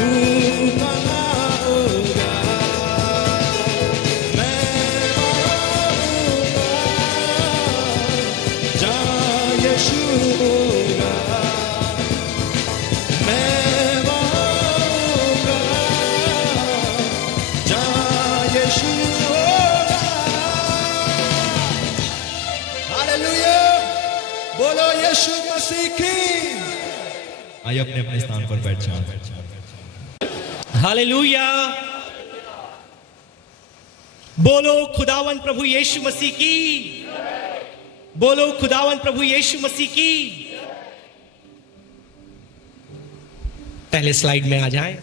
तू कहाँ होगा, मैं आऊँगा जहाँ यीशु होगा, मैं आऊँगा जहाँ यीशु होगा। हालेलुया, बोलो यीशु मसीह की। आइए अपने अपने स्थान पर बैठ जाओ। हालेलुया, बोलो खुदावन प्रभु यीशु मसीह की, बोलो खुदावन प्रभु यीशु मसीह की। पहले स्लाइड में आ जाएं,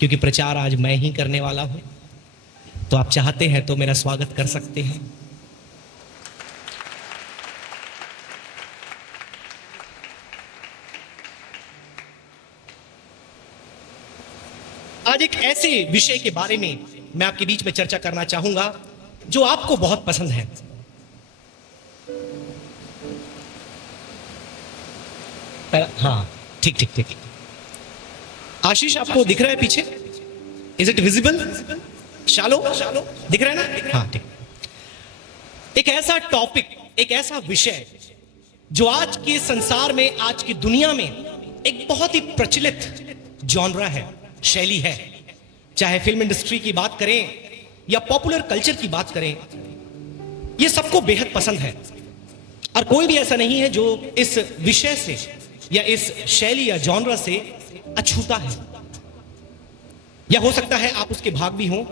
क्योंकि प्रचार आज मैं ही करने वाला हूं, तो आप चाहते हैं तो मेरा स्वागत कर सकते हैं। आज एक ऐसे विषय के बारे में मैं आपके बीच में चर्चा करना चाहूंगा जो आपको बहुत पसंद है। हाँ, ठीक ठीक ठीक। आशीष, आपको दिख रहा है पीछे? Is it visible? शालो दिख रहा है ना? हाँ, ठीक। एक ऐसा टॉपिक, एक ऐसा विषय जो आज के संसार में, आज की दुनिया में एक बहुत ही प्रचलित जॉनरा है, शैली है। चाहे फिल्म इंडस्ट्री की बात करें या पॉपुलर कल्चर की बात करें, यह सबको बेहद पसंद है। और कोई भी ऐसा नहीं है जो इस विषय से या इस शैली या जॉनरा से अछूता है। या हो सकता है आप उसके भाग भी हों,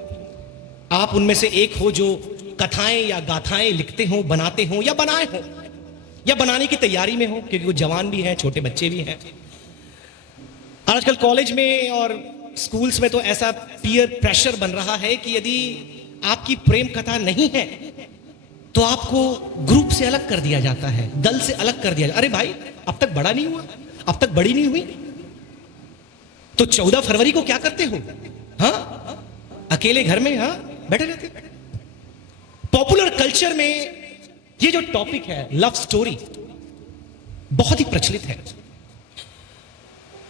आप उनमें से एक हो जो कथाएं या गाथाएं लिखते हो, बनाते हो या बनाए हो या बनाने की तैयारी में हो, क्योंकि वो जवान भी हैं, छोटे बच्चे भी हैं। आजकल कॉलेज में और स्कूल्स में तो ऐसा पीयर प्रेशर बन रहा है कि यदि आपकी प्रेम कथा नहीं है तो आपको ग्रुप से अलग कर दिया जाता है, दल से अलग कर दिया जाता है। अरे भाई, अब तक बड़ा नहीं हुआ, अब तक बड़ी नहीं हुई, तो 14 फरवरी को क्या करते हो? हाँ, अकेले घर में हाँ बैठे रहते। पॉपुलर कल्चर में ये जो टॉपिक है, लव स्टोरी, बहुत ही प्रचलित है।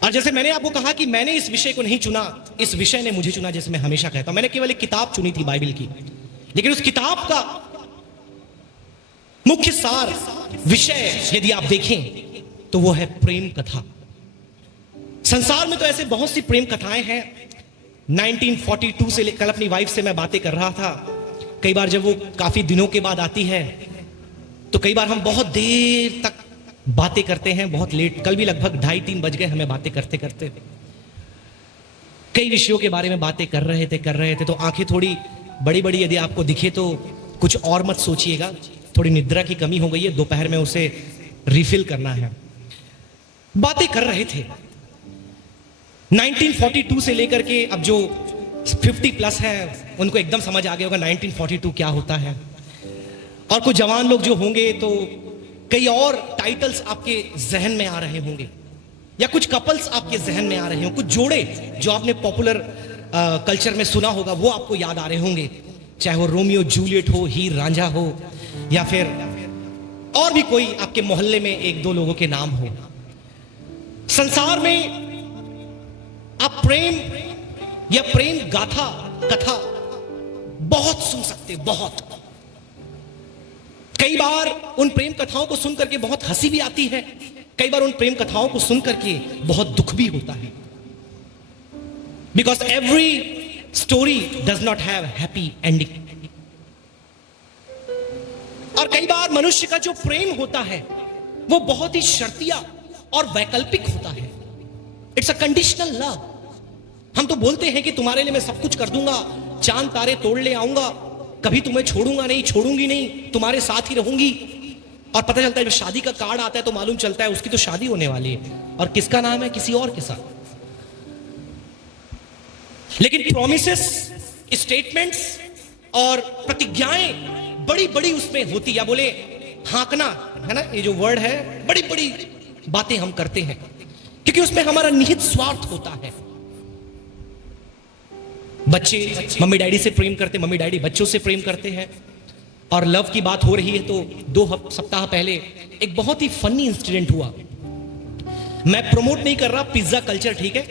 और जैसे मैंने आपको कहा कि मैंने इस विषय को नहीं चुना, इस विषय ने मुझे चुना, जैसे मैं हमेशा कहता हूं। मैंने केवल एक किताब चुनी थी बाइबल की, लेकिन उस किताब का मुख्य सार विषय यदि आप देखें तो वो है प्रेम कथा। संसार में तो ऐसे बहुत सी प्रेम कथाएं हैं। 1942 से कल अपनी वाइफ से मैं बातें कर रहा था। कई बार जब वो काफी दिनों के बाद आती है तो कई बार हम बहुत देर तक बातें करते हैं, बहुत लेट। कल भी लगभग 2:30-3 बज गए हमें बातें करते करते। कई विषयों के बारे में बातें कर रहे थे तो आंखें थोड़ी बड़ी बड़ी यदि आपको दिखे तो कुछ और मत सोचिएगा, थोड़ी निद्रा की कमी हो गई है, दोपहर में उसे रिफिल करना है। बातें कर रहे थे 1942 से लेकर के अब जो 50+ है उनको एकदम समझ आ गया होगा 1942 क्या होता है। और कुछ जवान लोग जो होंगे तो कई और टाइटल्स आपके जहन में आ रहे होंगे, या कुछ कपल्स आपके जहन में आ रहे होंगे, कुछ जोड़े जो आपने पॉपुलर कल्चर में सुना होगा वो आपको याद आ रहे होंगे। चाहे वो रोमियो जूलियट हो, हीर रांझा हो, या फिर और भी कोई आपके मोहल्ले में 1-2 लोगों के नाम हो। संसार में आप प्रेम या प्रेम गाथा, कथा बहुत सुन सकते, बहुत। कई बार उन प्रेम कथाओं को सुन करके बहुत हंसी भी आती है, कई बार उन प्रेम कथाओं को सुन करके बहुत दुख भी होता है। Because every story does not have happy ending. और कई बार मनुष्य का जो प्रेम होता है वो बहुत ही शर्तिया और वैकल्पिक होता है। It's a conditional love. हम तो बोलते हैं कि तुम्हारे लिए मैं सब कुछ कर दूंगा, चांद तारे तोड़ ले आऊंगा, कभी तुम्हें छोड़ूंगा नहीं, छोड़ूंगी नहीं, तुम्हारे साथ ही रहूंगी। और पता चलता है जब शादी का कार्ड आता है तो मालूम चलता है उसकी तो शादी होने वाली है, और किसका नाम है? किसी और के साथ। लेकिन प्रॉमिसेस, स्टेटमेंट्स और प्रतिज्ञाएं बड़ी बड़ी उसमें होती, या बोले हाँकना है ना, ये जो वर्ड है, बड़ी बड़ी बातें हम करते हैं क्योंकि उसमें हमारा निहित स्वार्थ होता है। बच्चे मम्मी डैडी से प्रेम करते, मम्मी डैडी बच्चों से प्रेम करते हैं। और लव की बात हो रही है तो 2 सप्ताह पहले एक बहुत ही फनी इंसिडेंट हुआ। मैं प्रमोट नहीं कर रहा पिज्जा कल्चर, ठीक है,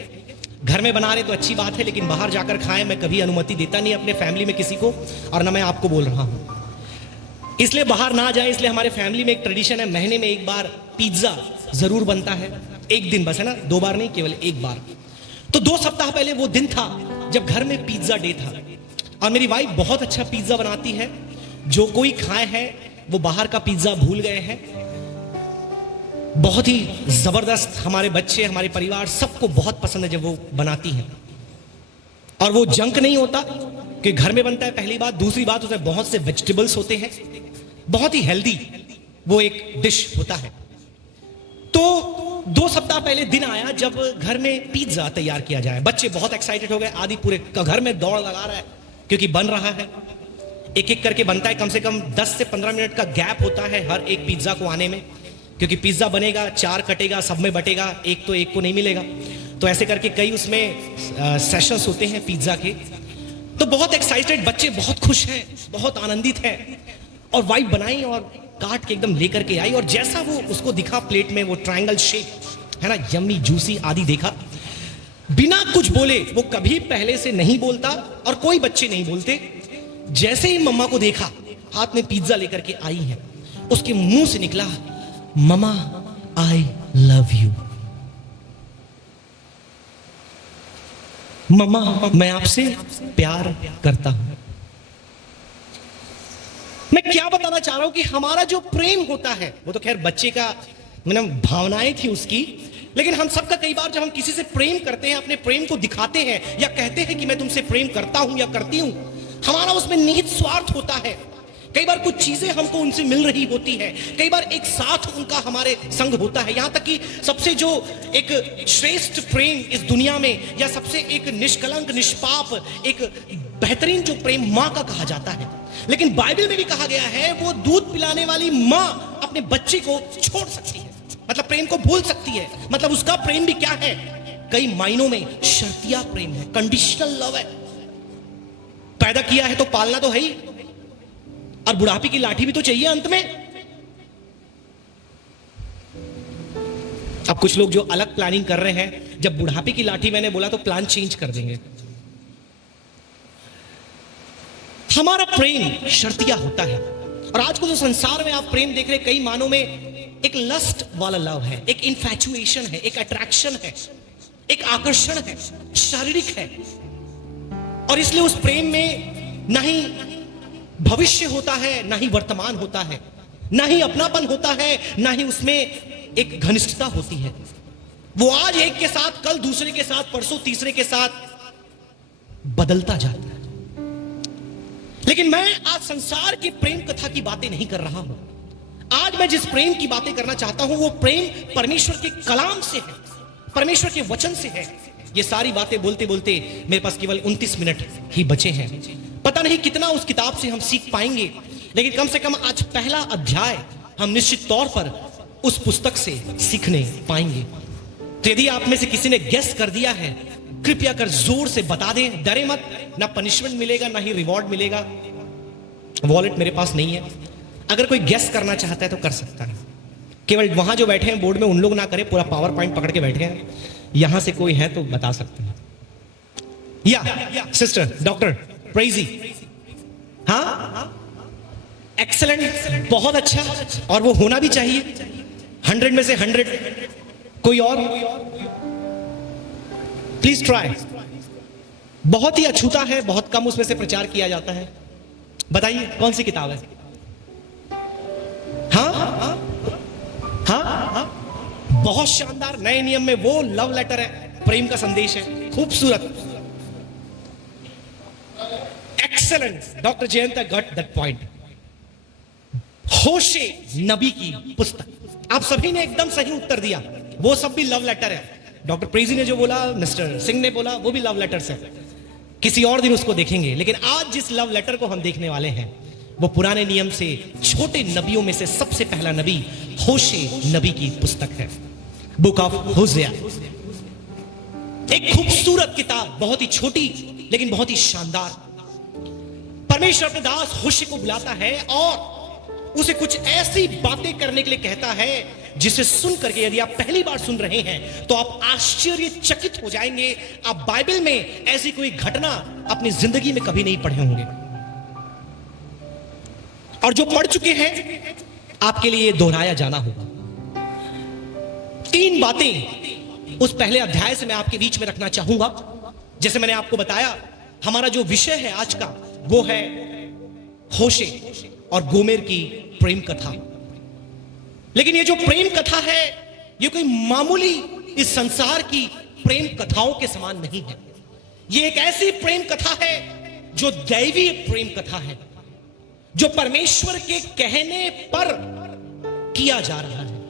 घर में बना रहे तो अच्छी बात है, लेकिन बाहर जाकर खाएं मैं कभी अनुमति देता नहीं अपने फैमिली में किसी को, और ना मैं आपको बोल रहा हूं। इसलिए बाहर ना जाए, इसलिए हमारे फैमिली में एक ट्रेडिशन है, महीने में एक बार पिज्जा जरूर बनता है। एक दिन बस, है ना, 2 बार नहीं, केवल एक बार। तो 2 सप्ताह पहले वो दिन था जब घर में पिज्जा डे था, और मेरी वाइफ बहुत अच्छा पिज्जा बनाती है। जो कोई खाए है वो बाहर का पिज्जा भूल गए हैं। बहुत ही जबरदस्त, हमारे बच्चे, हमारे परिवार सबको बहुत पसंद है जब वो बनाती है। और वो जंक नहीं होता कि घर में बनता है, पहली बात। दूसरी बात, उसमें बहुत से वेजिटेबल्स होते हैं, बहुत ही हेल्दी वो एक डिश होता है। तो 2 सप्ताह पहले दिन आया जब घर में पिज्जा तैयार किया जाए। बच्चे बहुत एक्साइटेड हो गए, आदि पूरे घर में दौड़ लगा रहा है क्योंकि बन रहा है। एक एक करके बनता है, कम से कम 10 से 15 मिनट का गैप होता है हर एक पिज्जा को आने में, क्योंकि पिज्जा बनेगा, 4 कटेगा, सब में बटेगा, एक तो एक को नहीं मिलेगा। तो ऐसे करके कई उसमें सेशंस होते हैं पिज्जा के। तो बहुत एक्साइटेड, बच्चे बहुत खुश हैं, बहुत आनंदित हैं। और वाइफ बनाई और काट के एकदम लेकर के आई, और जैसा वो उसको दिखा प्लेट में, वो ट्रायंगल शेप है ना, यम्मी जूसी आदि देखा, बिना कुछ बोले, वो कभी पहले से नहीं बोलता और कोई बच्चे नहीं बोलते। जैसे ही मम्मा को देखा हाथ में पिज्जा लेकर के आई है, उसके मुंह से निकला, मम्मा आई लव यू। मम्मा मैं आपसे प्यार करता हूं। मैं क्या बताना चाह रहा हूं कि हमारा जो प्रेम होता है, वो तो खैर बच्चे का मतलब भावनाएं थी उसकी, लेकिन हम सबका कई बार जब हम किसी से प्रेम करते हैं, अपने प्रेम को दिखाते हैं या कहते हैं कि मैं तुमसे प्रेम करता हूं या करती हूं, हमारा उसमें निहित स्वार्थ होता है। कई बार कुछ चीजें हमको उनसे मिल रही होती है, कई बार एक साथ उनका हमारे संग होता है। यहां तक कि सबसे जो एक श्रेष्ठ प्रेम इस दुनिया में, या सबसे एक निष्कलंक, निष्पाप, एक बेहतरीन जो प्रेम मां का कहा जाता है। लेकिन बाइबल में भी कहा गया है, वो दूध पिलाने वाली मां अपने बच्चे को छोड़ सकती है, मतलब प्रेम को भूल सकती है। मतलब उसका प्रेम भी क्या है, कई मायनों में शर्तिया प्रेम है, कंडीशनल लव है। पैदा किया है तो पालना तो है ही, और बुढ़ापे की लाठी भी तो चाहिए अंत में। अब कुछ लोग जो अलग प्लानिंग कर रहे हैं, जब बुढ़ापे की लाठी मैंने बोला तो प्लान चेंज कर देंगे। हमारा प्रेम शर्तिया होता है, और आज को जो संसार में आप प्रेम देख रहे, कई मानों में एक लस्ट वाला लव है, एक इन्फैचुएशन है, एक अट्रैक्शन है, एक आकर्षण है, शारीरिक है। और इसलिए उस प्रेम में ना ही भविष्य होता है, ना ही वर्तमान होता है, ना ही अपनापन होता है, ना ही उसमें एक घनिष्ठता होती है। वो आज एक के साथ, कल दूसरे के साथ, परसों तीसरे के साथ बदलता जाता है। लेकिन मैं आज संसार की प्रेम कथा की बातें नहीं कर रहा हूं। आज मैं जिस प्रेम की बातें करना चाहता हूं, वो प्रेम परमेश्वर के कलाम से है, परमेश्वर के वचन से है। ये सारी बातें बोलते बोलते मेरे पास केवल 29 मिनट ही बचे हैं। पता नहीं कितना उस किताब से हम सीख पाएंगे, लेकिन कम से कम आज पहला अध्याय हम निश्चित तौर पर उस पुस्तक से सीखने पाएंगे। तो यदि आप में से किसी ने गेस कर दिया है, कृपया कर जोर से बता दें, डरे मत, ना पनिशमेंट मिलेगा ना ही रिवॉर्ड मिलेगा। वॉलेट मेरे पास नहीं है। अगर कोई गेस करना चाहता है तो कर सकता है, केवल वहां जो बैठे हैं बोर्ड में उन लोग ना करें, पूरा पावर पॉइंट पकड़ के बैठे हैं। यहां से कोई है तो बता सकते हैं। या सिस्टर डॉक्टर प्रेजी, हाँ एक्सेलेंट, बहुत अच्छा, और वो होना भी चाहिए 100 में से 100। कोई और प्लीज ट्राई। बहुत ही अछूता है, बहुत कम उसमें से प्रचार किया जाता है। बताइए कौन सी किताब है? हाँ हाँ हाँ, बहुत शानदार। नए नियम में वो लव लेटर है, प्रेम का संदेश है, खूबसूरत, excellent. Doctor Jayant got that point. Hosea नबी की पुस्तक, आप सभी ने एकदम सही उत्तर दिया, वो सब भी लव लेटर है। डॉक्टर प्रेजी ने जो बोला, मिस्टर सिंह ने बोला, वो भी लव लेटर्स है। किसी और दिन उसको देखेंगे, लेकिन आज जिस लव लेटर को हम देखने वाले हैं वो पुराने नियम से छोटे नबियों में से सबसे पहला नबी होशे नबी की पुस्तक है, बुक ऑफ होशिया। एक खूबसूरत किताब, बहुत ही छोटी लेकिन बहुत ही शानदार। परमेश्वर अपने दास होशे को बुलाता है और उसे कुछ ऐसी बातें करने के लिए कहता है जिसे सुन करके यदि आप पहली बार सुन रहे हैं तो आप आश्चर्यचकित हो जाएंगे। आप बाइबल में ऐसी कोई घटना अपनी जिंदगी में कभी नहीं पढ़े होंगे, और जो पढ़ चुके हैं आपके लिए दोहराया जाना होगा। 3 बातें उस पहले अध्याय से मैं आपके बीच में रखना चाहूंगा। जैसे मैंने आपको बताया, हमारा जो विषय है आज का वो है होशे और गोमेर की प्रेम कथा। लेकिन ये जो प्रेम कथा है ये कोई मामूली इस संसार की प्रेम कथाओं के समान नहीं है। ये एक ऐसी प्रेम कथा है जो दैवीय प्रेम कथा है, जो परमेश्वर के कहने पर किया जा रहा है।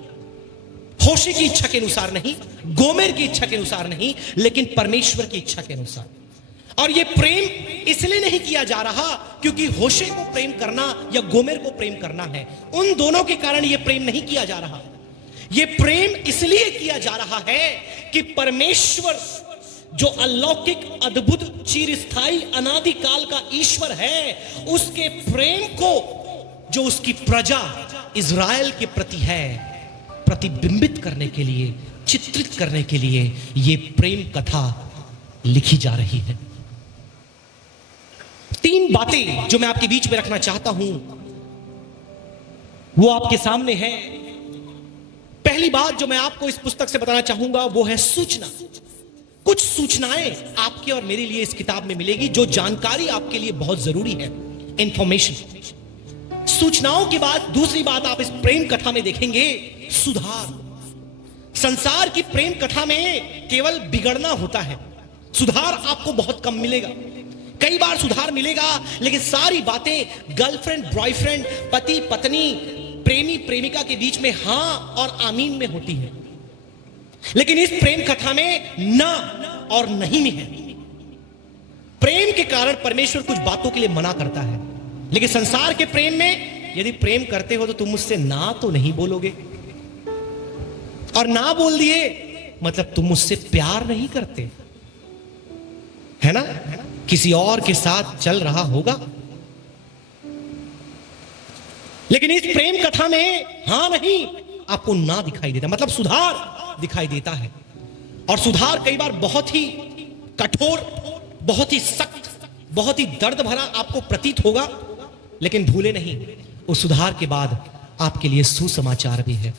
होशे की इच्छा के अनुसार नहीं, गोमेर की इच्छा के अनुसार नहीं, लेकिन परमेश्वर की इच्छा के अनुसार। और यह प्रेम इसलिए नहीं किया जा रहा क्योंकि होशे को प्रेम करना या गोमेर को प्रेम करना है, उन दोनों के कारण यह प्रेम नहीं किया जा रहा। यह प्रेम इसलिए किया जा रहा है कि परमेश्वर जो अलौकिक, अद्भुत, चिरस्थायी, अनादिकाल का ईश्वर है, उसके प्रेम को जो उसकी प्रजा इज़राइल के प्रति है प्रतिबिंबित करने के लिए, चित्रित करने के लिए यह प्रेम कथा लिखी जा रही है। 3 बातें जो मैं आपके बीच में रखना चाहता हूं वो आपके सामने है। पहली बात जो मैं आपको इस पुस्तक से बताना चाहूंगा वो है सूचना। कुछ सूचनाएं आपके और मेरे लिए इस किताब में मिलेगी जो जानकारी आपके लिए बहुत जरूरी है, इंफॉर्मेशन। सूचनाओं के बाद दूसरी बात आप इस प्रेम कथा में देखेंगे, सुधार। संसार की प्रेम कथा में केवल बिगड़ना होता है, सुधार आपको बहुत कम मिलेगा। कई बार सुधार मिलेगा लेकिन सारी बातें गर्लफ्रेंड, बॉयफ्रेंड, पति पत्नी, प्रेमी प्रेमिका के बीच में हां और आमीन में होती है। लेकिन इस प्रेम कथा में ना और नहीं में है। प्रेम के कारण परमेश्वर कुछ बातों के लिए मना करता है, लेकिन संसार के प्रेम में यदि प्रेम करते हो तो तुम मुझसे ना तो नहीं बोलोगे, और ना बोल दिए मतलब तुम मुझसे प्यार नहीं करते, है ना? किसी और के साथ चल रहा होगा। लेकिन इस प्रेम कथा में हां नहीं आपको ना दिखाई देता, मतलब सुधार दिखाई देता है। और सुधार कई बार बहुत ही कठोर, बहुत ही सख्त, बहुत ही दर्द भरा आपको प्रतीत होगा, लेकिन भूले नहीं उस सुधार के बाद आपके लिए सुसमाचार भी है,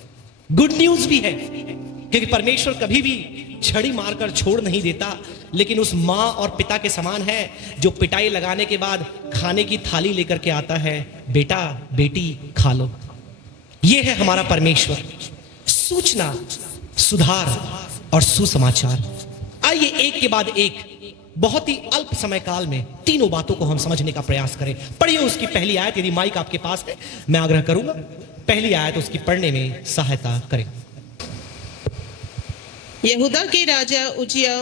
गुड न्यूज भी है। क्योंकि परमेश्वर कभी भी छड़ी मारकर छोड़ नहीं देता, लेकिन उस माँ और पिता के समान है जो पिटाई लगाने के बाद खाने की थाली लेकर के आता है, बेटा बेटी खा लो। यह है हमारा परमेश्वर। सूचना, सुधार और सुसमाचार। आइए एक के बाद एक बहुत ही अल्प समय काल में तीनों बातों को हम समझने का प्रयास करें। पढ़िए उसकी पहली आयत, यदि माइक आपके पास है मैं आग्रह करूंगा पहली आयत उसकी पढ़ने में सहायता करें। यहूदा के राजा उजिया,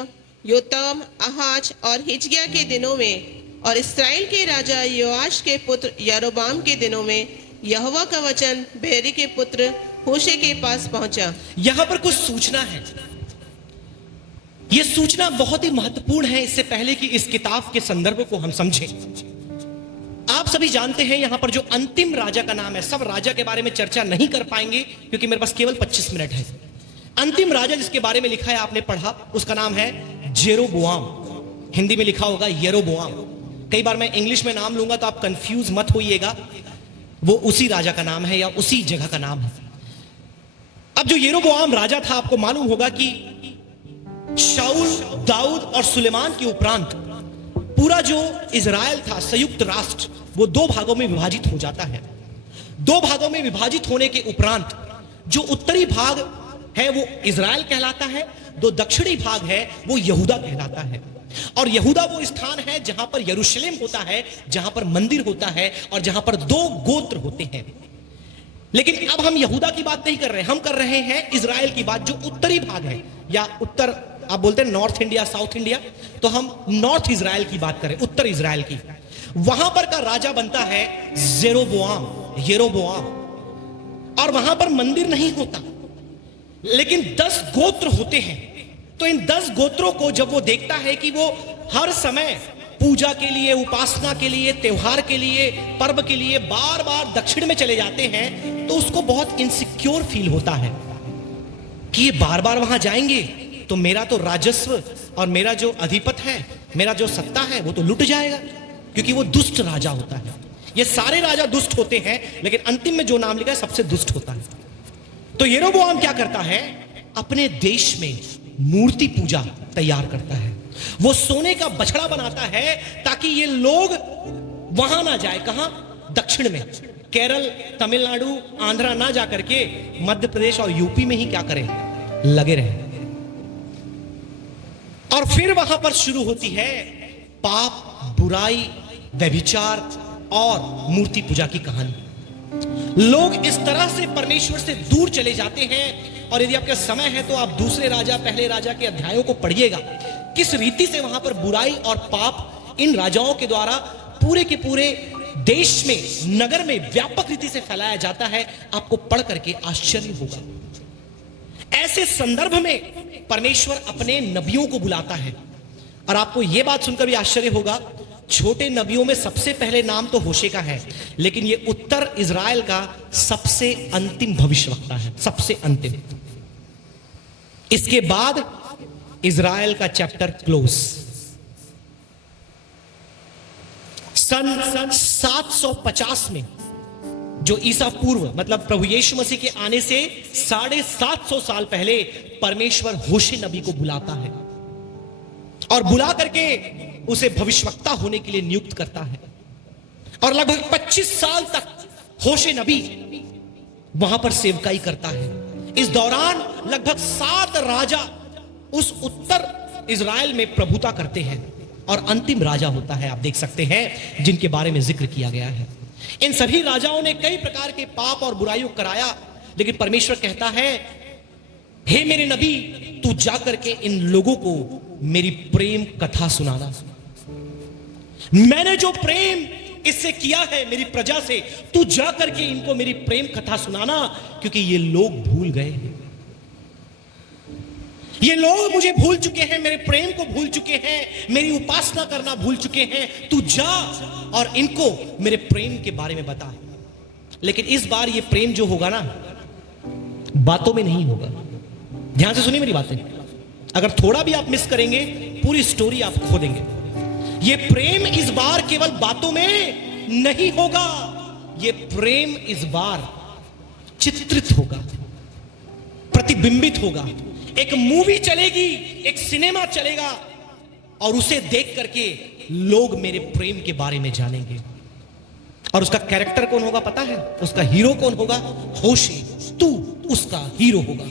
योताम, आहाज और हिजकिय्याह के दिनों में और इस्राएल के राजा योआश के पुत्र यारोबाम के दिनों में यहोवा का वचन बेरी के पुत्र होशे के पास पहुंचा। यहां पर कुछ सूचना है। यह सूचना बहुत ही महत्वपूर्ण है। इससे पहले कि इस किताब के संदर्भ को हम समझें, आप सभी जानते हैं यहां पर जो अंतिम राजा का नाम है, सब राजा के बारे में चर्चा नहीं कर पाएंगे क्योंकि मेरे पास केवल 25 मिनट है। अंतिम राजा जिसके बारे में लिखा है, आपने पढ़ा, उसका नाम है जेरोबोआम। हिंदी में लिखा होगा यरोबोआम। कई बार मैं इंग्लिश में नाम लूंगा तो आप कंफ्यूज मत होइएगा, वो उसी राजा का नाम है या उसी जगह का नाम है। अब जो यरोबोआम राजा था, आपको मालूम होगा कि शाऊल, दाऊद और सुलेमान के उपरांत पूरा जो इजराइल था, संयुक्त राष्ट्र, वो 2 भागों में विभाजित हो जाता है। 2 भागों में विभाजित होने के उपरांत जो उत्तरी भाग है वो इजराइल कहलाता है, 2 दक्षिणी भाग है वो यहूदा कहलाता है। और यहूदा वो स्थान है जहां पर यरूशलेम होता है, जहां पर मंदिर होता है और जहां पर 2 गोत्र होते हैं। लेकिन अब हम यहूदा की बात नहीं कर रहे, हम कर रहे हैं इजराइल की बात, जो उत्तरी भाग है, या उत्तर आप बोलते हैं नॉर्थ इंडिया, साउथ इंडिया, तो हम नॉर्थ इजराइल की बात करें, उत्तर इजराइल की। वहां पर का राजा बनता है जेरोबोआम, यरोबोआम। और वहां पर मंदिर नहीं होता, लेकिन 10 गोत्र होते हैं। तो इन 10 गोत्रों को जब वो देखता है कि वो हर समय पूजा के लिए, उपासना के लिए, त्योहार के लिए, पर्व के लिए बार बार दक्षिण में चले जाते हैं तो उसको बहुत इनसिक्योर फील होता है कि ये बार बार वहां जाएंगे तो मेरा तो राजस्व और मेरा जो अधिपत है, मेरा जो सत्ता है वो तो लुट जाएगा, क्योंकि वो दुष्ट राजा होता है। ये सारे राजा दुष्ट होते हैं, लेकिन अंतिम में जो नाम लिखा है सबसे दुष्ट होता है। तो यरोबोआम क्या करता है, अपने देश में मूर्ति पूजा तैयार करता है। वो सोने का बछड़ा बनाता है ताकि ये लोग वहां ना जाए। कहां? दक्षिण में, केरल, तमिलनाडु, आंध्रा ना जा करके मध्य प्रदेश और यूपी में ही क्या करें, लगे रहे। और फिर वहां पर शुरू होती है पाप, बुराई, व्यभिचार और मूर्ति पूजा की कहानी। लोग इस तरह से परमेश्वर से दूर चले जाते हैं। और यदि आपका समय है तो आप दूसरे राजा, पहले राजा के अध्यायों को पढ़िएगा, किस रीति से वहां पर बुराई और पाप इन राजाओं के द्वारा पूरे के पूरे देश में, नगर में व्यापक रीति से फैलाया जाता है। आपको पढ़ करके आश्चर्य होगा। ऐसे संदर्भ में परमेश्वर अपने नबियों को बुलाता है। और आपको यह बात सुनकर भी आश्चर्य होगा, छोटे नबियों में सबसे पहले नाम तो होशे का है, लेकिन यह उत्तर इज़राइल का सबसे अंतिम भविष्यवक्ता है, सबसे अंतिम। इसके बाद इज़राइल का चैप्टर क्लोज। सन 750 में, जो ईसा पूर्व मतलब प्रभु यीशु मसीह के आने से 750 साल पहले परमेश्वर होशे नबी को बुलाता है और बुला करके उसे भविष्यवक्ता होने के लिए नियुक्त करता है। और लगभग 25 साल तक होशे नबी वहां पर सेवकाई करता है। इस दौरान लगभग 7 राजा उस उत्तर इज़राइल में प्रभुता करते हैं और अंतिम राजा होता है, आप देख सकते हैं, जिनके बारे में जिक्र किया गया है। इन सभी राजाओं ने कई प्रकार के पाप और बुराइयों कराया, लेकिन परमेश्वर कहता है, हे मेरे नबी, तू जाकर के इन लोगों को मेरी प्रेम कथा सुनाना। मैंने जो प्रेम इससे किया है मेरी प्रजा से, तू जाकर के इनको मेरी प्रेम कथा सुनाना, क्योंकि ये लोग भूल गए हैं। ये लोग मुझे भूल चुके हैं, मेरे प्रेम को भूल चुके हैं, मेरी उपासना करना भूल चुके हैं। तू जा और इनको मेरे प्रेम के बारे में बता। लेकिन इस बार ये प्रेम जो होगा ना, बातों में नहीं होगा। ध्यान से सुनिए मेरी बातें। अगर थोड़ा भी आप मिस करेंगे, पूरी स्टोरी आप खो देंगे। ये प्रेम इस बार केवल बातों में नहीं होगा, ये प्रेम इस बार चित्रित होगा, प्रतिबिंबित होगा। एक मूवी चलेगी, एक सिनेमा चलेगा और उसे देख करके लोग मेरे प्रेम के बारे में जानेंगे। और उसका कैरेक्टर कौन होगा पता है? उसका हीरो कौन होगा? होशे। तू उसका हीरो होगा,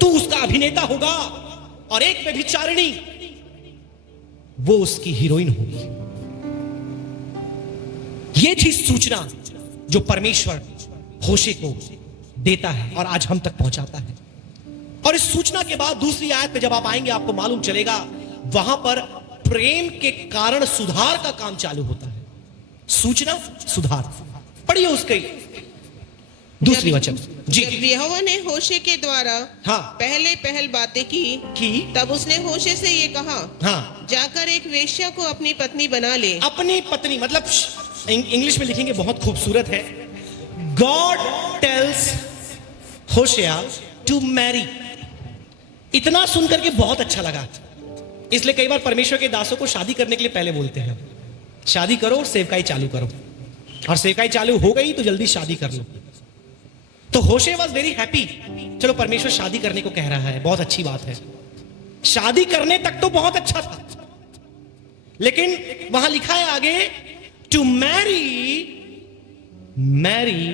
तू उसका अभिनेता होगा, और एक व्यभिचारिणी वो उसकी हीरोइन होगी। ये थी सूचना जो परमेश्वर होशे को देता है और आज हम तक पहुंचाता है। और इस सूचना के बाद दूसरी आयत पे जब आप आएंगे, आपको मालूम चलेगा वहां पर प्रेम के कारण सुधार का काम चालू होता है। सूचना, सुधार। पढ़िए उसके दूसरी वचन जी। जब यहोवा ने होशे के द्वारा पहल बातें की, तब उसने होशे से ये कहा, जाकर एक वेश्या को अपनी पत्नी बना ले। अपनी पत्नी मतलब इंग्लिश में लिखेंगे, बहुत खूबसूरत है। God tells Hosea to marry. इतना सुनकर के बहुत अच्छा लगा, इसलिए कई बार परमेश्वर के दासों को शादी करने के लिए पहले बोलते हैं, शादी करो और सेवकाई चालू करो, और सेवकाई चालू हो गई तो जल्दी शादी कर लो। तो होशे वॉज वेरी हैप्पी, चलो परमेश्वर शादी करने को कह रहा है, बहुत अच्छी बात है। शादी करने तक तो बहुत अच्छा था, लेकिन वहां लिखा है आगे, टू मैरी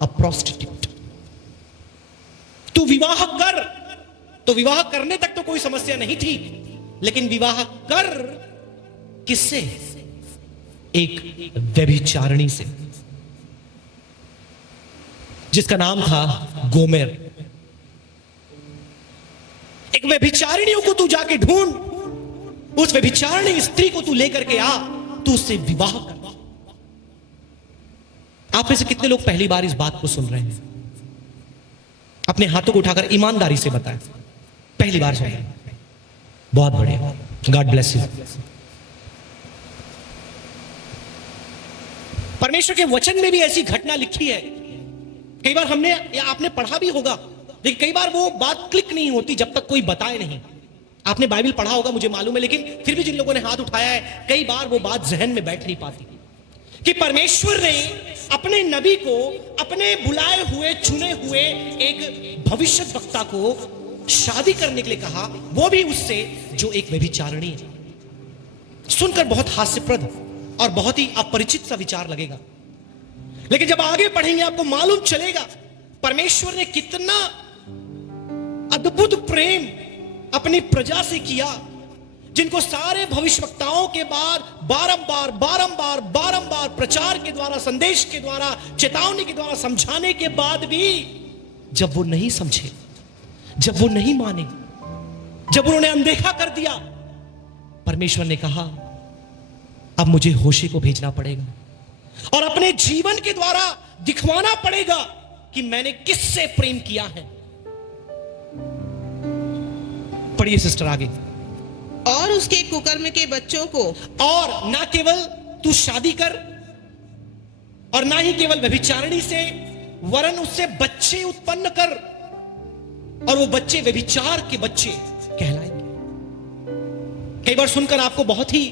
अ प्रोस्टिट्यूट। तू विवाह कर। तो विवाह करने तक तो कोई समस्या नहीं थी, लेकिन विवाह कर किससे? एक व्यभिचारिणी से, जिसका नाम था गोमेर। एक व्यभिचारिणियों को तू जाके ढूंढ, उस व्यभिचारिणी स्त्री को तू लेकर के आ, तू उससे विवाह कर। आप में से कितने लोग पहली बार इस बात को सुन रहे हैं? अपने हाथों को उठाकर ईमानदारी से बताएं, पहली बार सुन रहे हैं। बहुत बढ़िया, गॉड ब्लेस यू। परमेश्वर के वचन में भी ऐसी घटना लिखी है। कई बार हमने या आपने पढ़ा भी होगा, लेकिन कई बार वो बात क्लिक नहीं होती जब तक कोई बताए नहीं। आपने बाइबल पढ़ा होगा, मुझे मालूम है, लेकिन फिर भी जिन लोगों ने हाथ उठाया है, कई बार वो बात जहन में बैठ नहीं पाती कि परमेश्वर ने अपने नबी को, अपने बुलाए हुए चुने हुए एक भविष्यद्वक्ता को शादी करने के लिए कहा, वो भी उससे जो एक व्यभिचारिणी है। सुनकर बहुत हास्यप्रद और बहुत ही अपरिचित सा विचार लगेगा, लेकिन जब आगे पढ़ेंगे आपको मालूम चलेगा परमेश्वर ने कितना अद्भुत प्रेम अपनी प्रजा से किया, जिनको सारे भविष्यवक्ताओं के बाद बारंबार बारंबार बारंबार प्रचार के द्वारा, संदेश के द्वारा, चेतावनी के द्वारा समझाने के बाद भी जब वो नहीं समझे, जब वो नहीं माने, जब उन्होंने अनदेखा कर दिया, परमेश्वर ने कहा अब मुझे होशे को भेजना पड़ेगा और अपने जीवन के द्वारा दिखवाना पड़ेगा कि मैंने किससे प्रेम किया है। पढ़िए सिस्टर आगे। और उसके कुकर्म के बच्चों को, और ना केवल तू शादी कर और ना ही केवल व्यभिचारिणी से, वरन उससे बच्चे उत्पन्न कर और वो बच्चे व्यभिचार के बच्चे कहलाएंगे। कई बार सुनकर आपको बहुत ही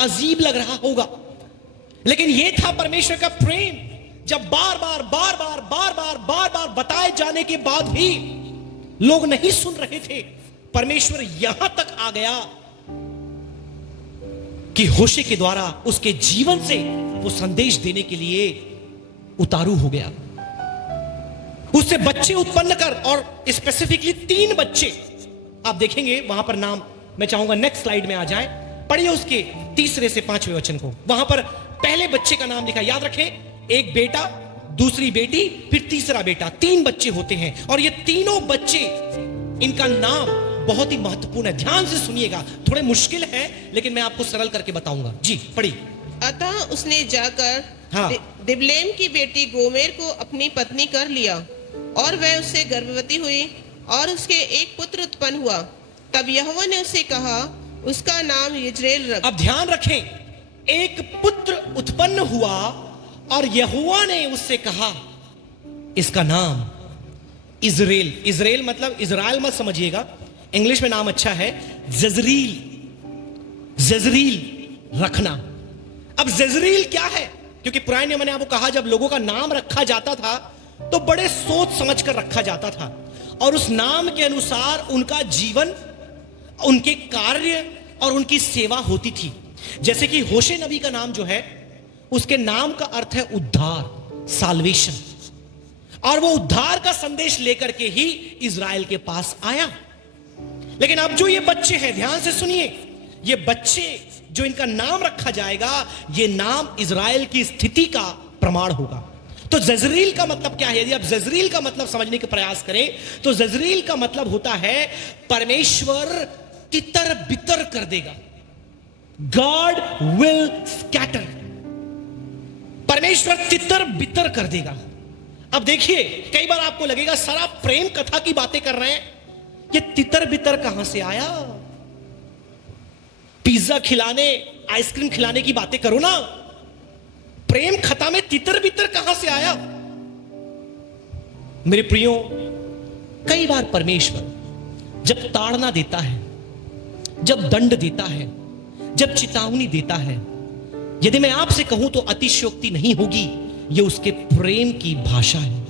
अजीब लग रहा होगा, लेकिन यह था परमेश्वर का प्रेम। जब बार बार बार बार बार बार बार बार बताए जाने के बाद भी लोग नहीं सुन रहे थे, परमेश्वर यहां तक आ गया कि होशे के द्वारा उसके जीवन से वो संदेश देने के लिए उतारू हो गया। उससे बच्चे उत्पन्न कर, और स्पेसिफिकली 3 बच्चे आप देखेंगे वहां पर नाम, मैं चाहूंगा नेक्स्ट स्लाइड में आ जाए, पढ़िए उसके 3 से 5वें वचन को। वहां पर पहले बच्चे का नाम लिखा, याद रखें, एक बेटा, दूसरी बेटी, फिर तीसरा बेटा, 3 बच्चे होते हैं और ये तीनों बच्चे, इनका नाम बहुत ही महत्वपूर्ण है। ध्यान से सुनिएगा, थोड़े मुश्किल है लेकिन मैं आपको सरल करके बताऊंगा। जी पढ़िए। अतः उसने जाकर हाँ। दिबलेम की बेटी गोमेर को अपनी पत्नी कर लिया और वह उससे गर्भवती हुई और उसके एक पुत्र उत्पन्न हुआ। तब यहोवा ने उससे कहा, उसका नाम यिज्रेल रख। अब ध्यान रखें, एक पुत्र उत्पन्न हुआ और यहोवा ने उससे कहा इसका नाम इजराइल। इजराइल मतलब इजराइल मत समझिएगा, इंग्लिश में नाम अच्छा है, जजरील, जजरील रखना। अब जजरील क्या है? क्योंकि पुराने नियम में आपको कहा जब लोगों का नाम रखा जाता था तो बड़े सोच समझ कर रखा जाता था और उस नाम के अनुसार उनका जीवन, उनके कार्य और उनकी सेवा होती थी। जैसे कि होशे नबी का नाम जो है, उसके नाम का अर्थ है उद्धार, साल्वेशन, और वो उद्धार का संदेश लेकर के ही इजराइल के पास आया। लेकिन अब जो ये बच्चे हैं, ध्यान से सुनिए, ये बच्चे जो इनका नाम रखा जाएगा, ये नाम इजराइल की स्थिति का प्रमाण होगा। तो जजरील का मतलब क्या है? यदि आप जजरील का मतलब समझने का प्रयास करें तो जजरील का मतलब होता है परमेश्वर तितर बितर कर देगा, गॉड विल स्कैटर, परमेश्वर तितर बितर कर देगा। अब देखिए, कई बार आपको लगेगा सर आप प्रेम कथा की बातें कर रहे हैं, ये तितर बितर कहां से आया? पिज्जा खिलाने, आइसक्रीम खिलाने की बातें करो ना, प्रेम कथा में तितर बितर कहां से आया? मेरे प्रियो, कई बार परमेश्वर जब ताड़ना देता है, जब दंड देता है, जब चेतावनी देता है, यदि मैं आपसे कहूं तो अतिशयोक्ति नहीं होगी, यह उसके प्रेम की भाषा है।